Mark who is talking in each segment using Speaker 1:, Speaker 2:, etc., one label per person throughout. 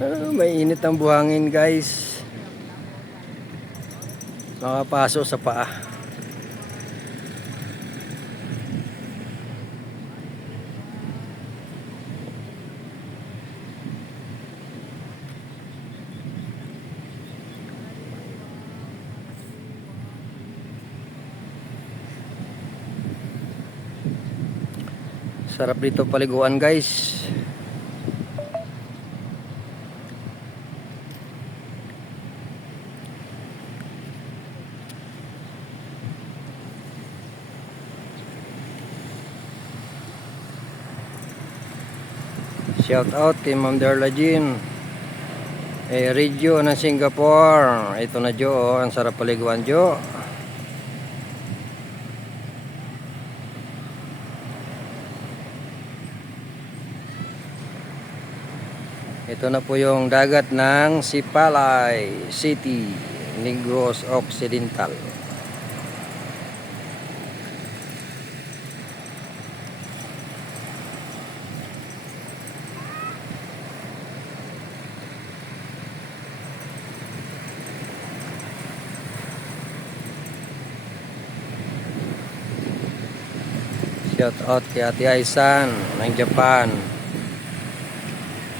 Speaker 1: Ah, may init ang buhangin guys. Makapaso sa paa. Sarap dito paliguan guys. Shout out kay Ma'am Darla Jean. Eh, Radio ng Singapore. Ito na Jo, oh. ang sarap paliguan Jo. Ito na po yung dagat ng Sipalay City, Negros Occidental. Shout out kay Ate Aisan ng Japan.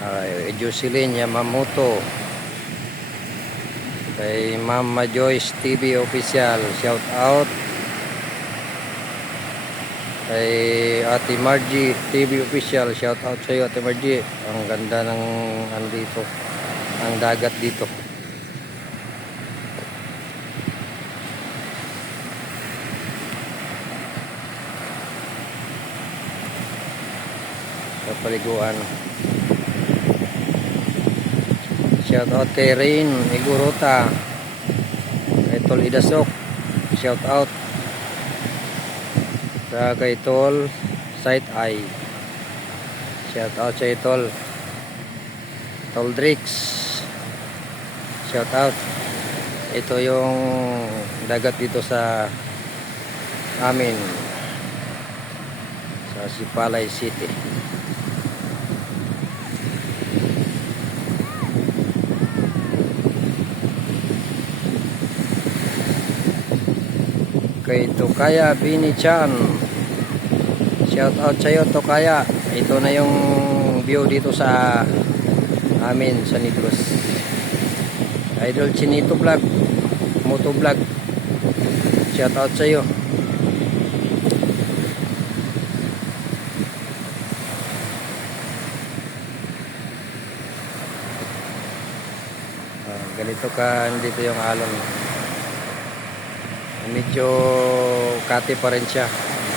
Speaker 1: Ay, Jocelyn Yamamoto. Kay Mama Joyce TV Official. Shout out. Kay Ate Margie TV Official. Shout out sa iyo Ate Margie. Ang ganda ng ano dito. Ang dagat dito. Sa paliguan. Shout out kay Rain Igurota. Kay Tol Idasok. Shout out. Sa kay Tol Sight Eye. Shout out sa Tol. Tol Drix. Shout out. Ito yung dagat dito sa amin sa Sipalay City. kay Tokaya Bini Chan. Shout out sa iyo Tokaya. Ito na yung view dito sa amin sa Negros. Idol Chinito Vlog Moto Vlog. Shout out sa iyo Ah, ganito ka dito yung alon medyo kati pa rin siya.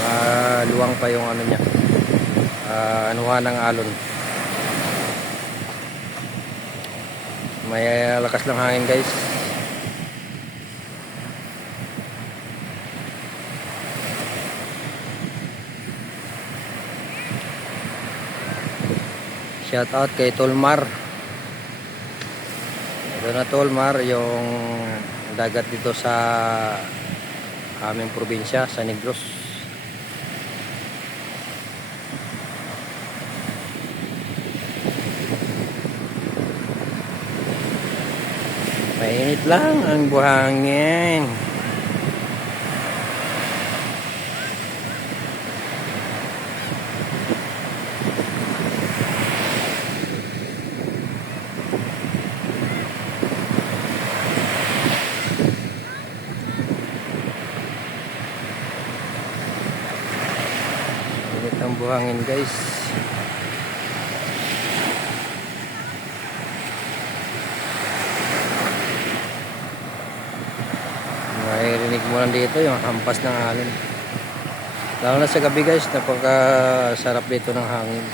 Speaker 1: Maluwang pa yung ano niya. Uh, anuhan ng alon. May lakas ng hangin guys. Shout out kay Tolmar. Ito na Tolmar yung dagat dito sa aming probinsya sa Negros. Mainit lang ang buhangin Init ang buhangin guys. Maririnig mo lang dito yung hampas ng alon. Lalo na sa gabi guys, napaka sarap dito ng hangin.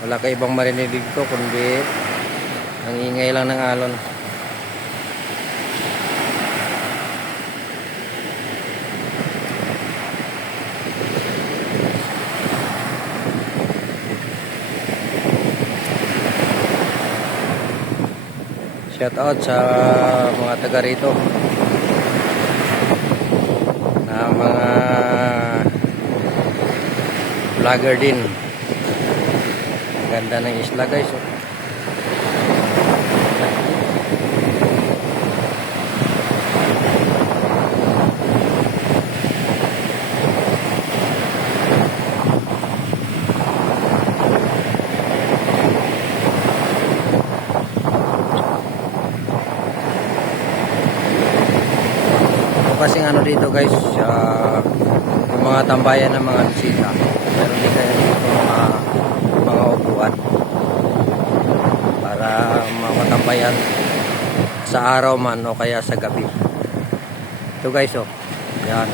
Speaker 1: Wala ka ibang marinig dito kundi ang ingay lang ng alon. Shout out sa mga taga rito. Na mga vlogger din. Ganda ng isla guys. Oh. Kasing ano dito guys, ah, yung mga tambayan ng mga bisita. Meron din kayo dito mga, mga upuan. Para mga matambayan sa araw man o kaya sa gabi. Ito guys oh. Yan.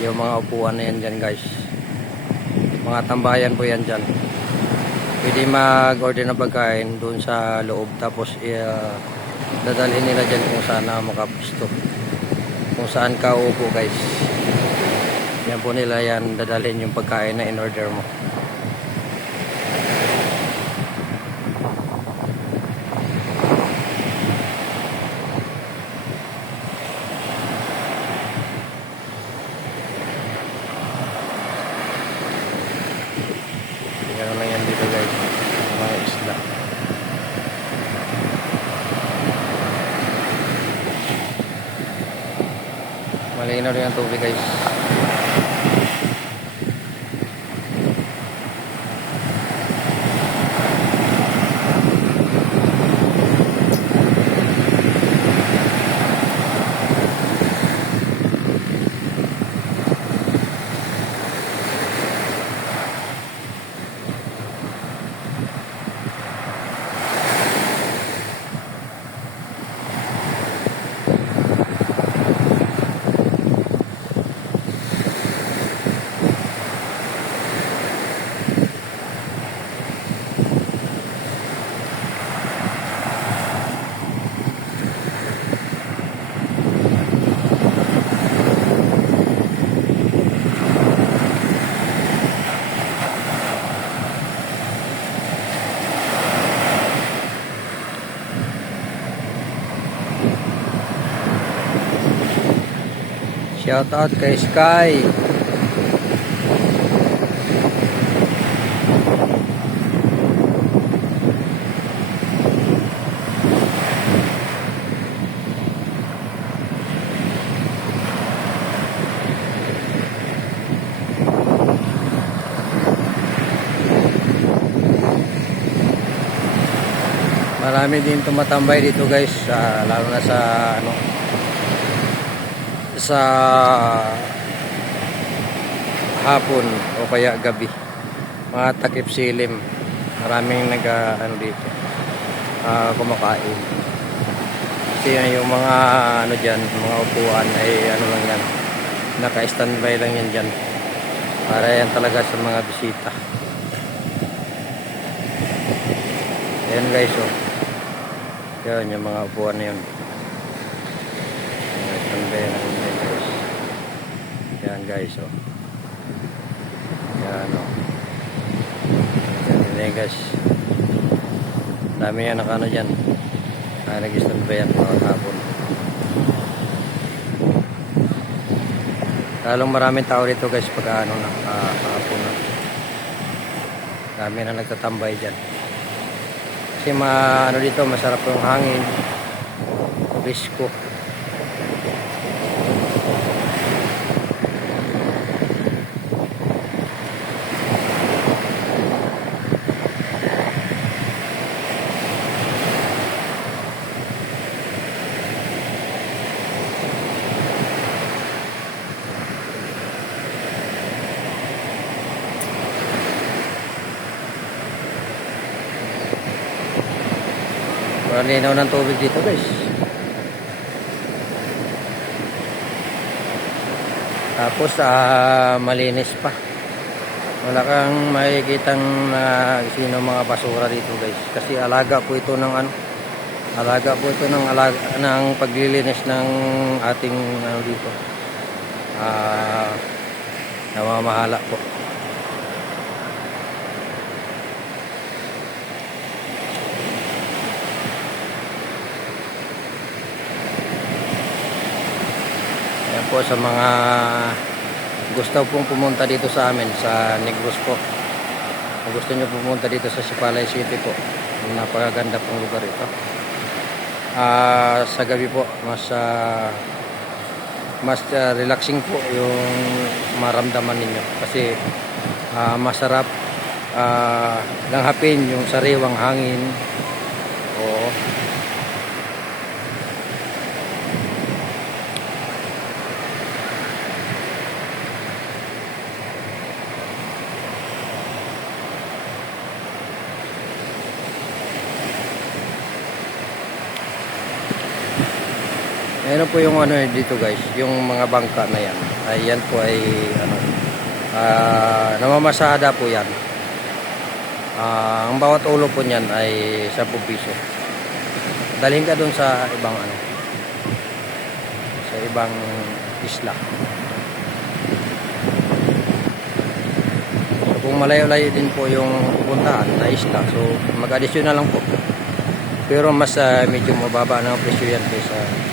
Speaker 1: Yung mga upuan na yan dyan guys. Mga tambayan po yan dyan. Pwede mag-order ng pagkain doon sa loob tapos uh, dadalhin nila dyan kung saan na makapusto. Kung saan ka upo guys. Yan po nila yan dadalhin yung pagkain na in-order mo. Ganun lang yan dito guys. Mga isla. Malinaw rin ang tubig guys. Shout out kay Sky. Marami din tumatambay dito guys, ah, lalo na sa ano sa hapon o kaya gabi. Mga takip silim. Maraming nag ah, ano dito ah, kumakain. Kasi yan yung mga ano diyan, mga upuan ay ano lang yan. Naka-standby lang yan diyan. Para yan talaga sa mga bisita. Ayan guys oh. Yan yung mga upuan na yun. Standby lang. Yan guys oh. Yan oh. Yan yan guys. Dami yan nakano dyan. Ah, nag-standby yan mga hapon. Lalong maraming tao dito guys pag ano na, ah, na. Dami na nagtatambay dyan. Kasi ma, ano dito, masarap yung hangin. Bisko. Malinaw ng tubig dito guys. Tapos ah, malinis pa. Wala kang makikitang uh, sino mga basura dito guys. Kasi alaga po ito ng ano. Alaga po ito ng alaga ng paglilinis ng ating ano dito. Ah, namamahala po. Po sa mga gusto pong pumunta dito sa amin sa Negros po. Kung gusto nyo pumunta dito sa Sipalay City po. Napakaganda pong lugar ito. Ah, sa gabi po mas ah, mas ah, relaxing po yung maramdaman ninyo kasi ah, masarap ah, langhapin yung sariwang hangin. Oo. Meron po yung ano eh, dito guys, yung mga bangka na yan. Ay yan po ay ano ah, namamasada po yan. Ah, ang bawat ulo po niyan ay 10 piso. Dalhin ka doon sa ibang ano sa ibang isla. So, kung malayo-layo din po yung puntahan na isla, so mag-additional lang po. Pero mas ah, medyo mababa na ang presyo yan kaysa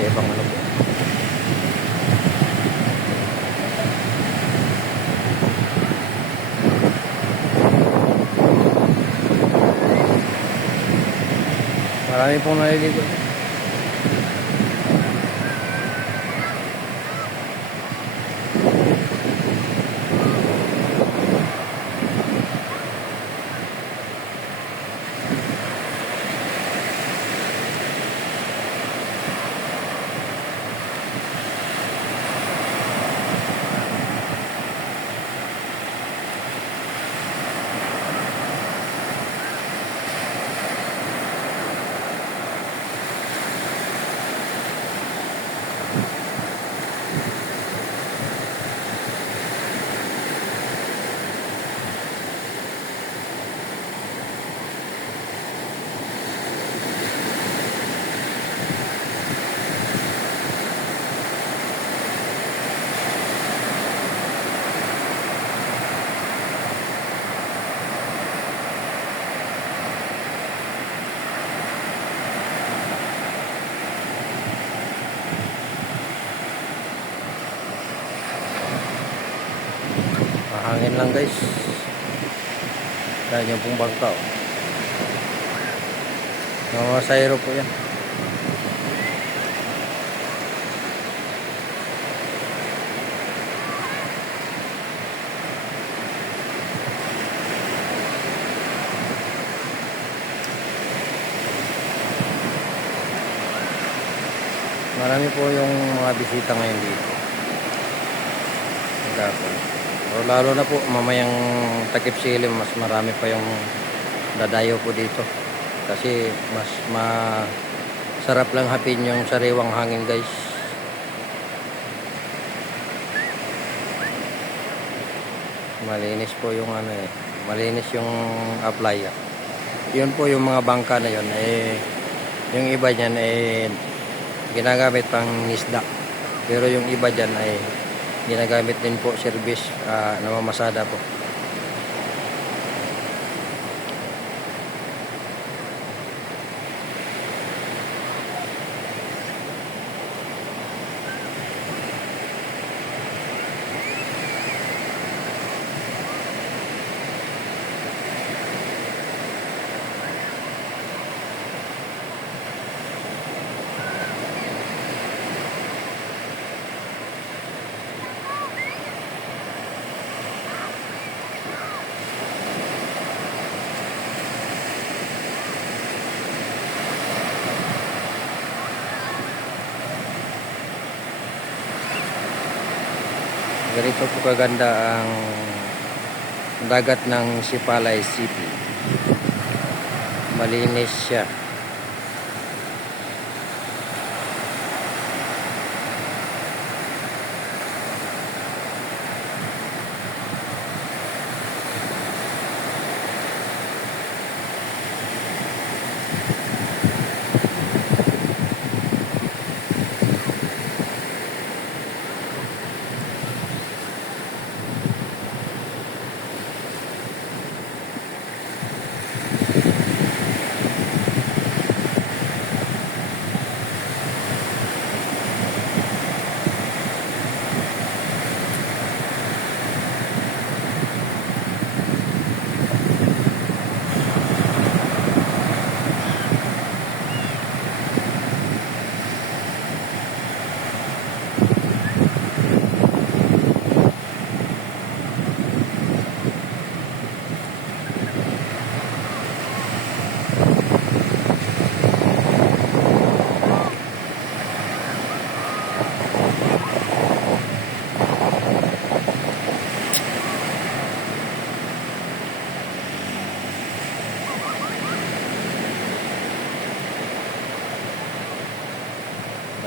Speaker 1: sa ibang ano po. Marami pong naliligo. Lang guys. Kaya yung pong bangka. Oh. Mga sayro po yan. Marami po yung mga bisita ngayon dito. Magapon. O lalo na po mamayang takip silim mas marami pa yung dadayo po dito. Kasi mas masarap lang hapin yung sariwang hangin guys. Malinis po yung ano eh. Malinis yung apply. Yun po yung mga bangka na yun eh yung iba niyan eh ginagamit pang isda. Pero yung iba dyan ay ginagamit din po service ah, namamasada po. Ganito po kaganda ang dagat ng Sipalay City. Malinis siya.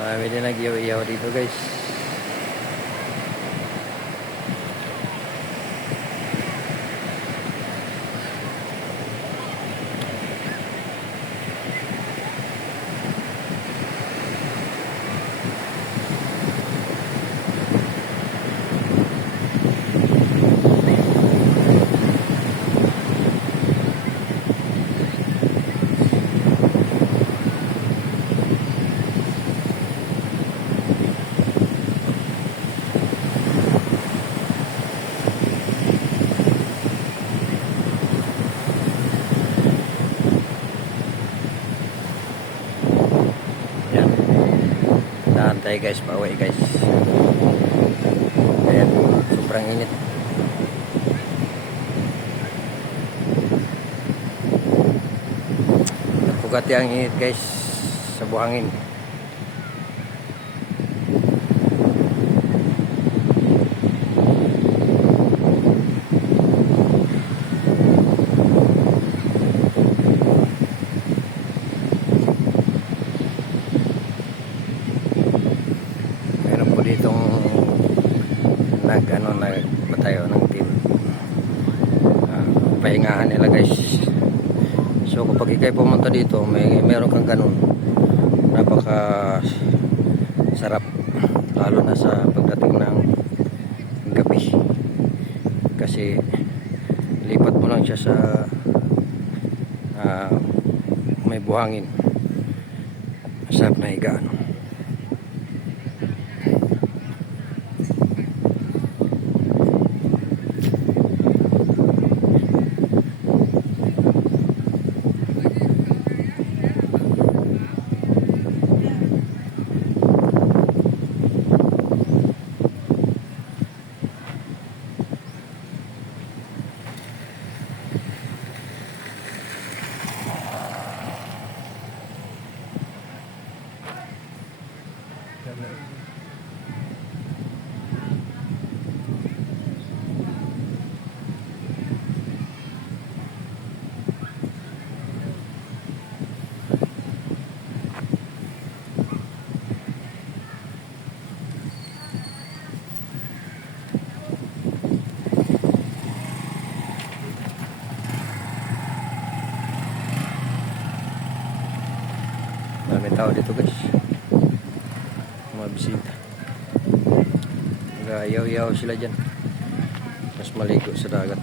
Speaker 1: Marami din nag-iyaw-iyaw dito guys. Yan. Naantay guys, pauwi guys. Ayan, sobrang init. Napugati ang init guys sa buhangin. Meron po ditong nag ano nagpatayo ng team. Ah, pahingahan nila guys. So kapag ikay pumunta dito, may meron kang ganun. Napaka sarap lalo na sa pagdating ng gabi. Kasi lipat mo lang siya sa ah, may buhangin. Masarap na higaan. Marami tao dito guys. Mga bisita. Nag-ayaw-yaw sila dyan. Mas maligo sa dagat.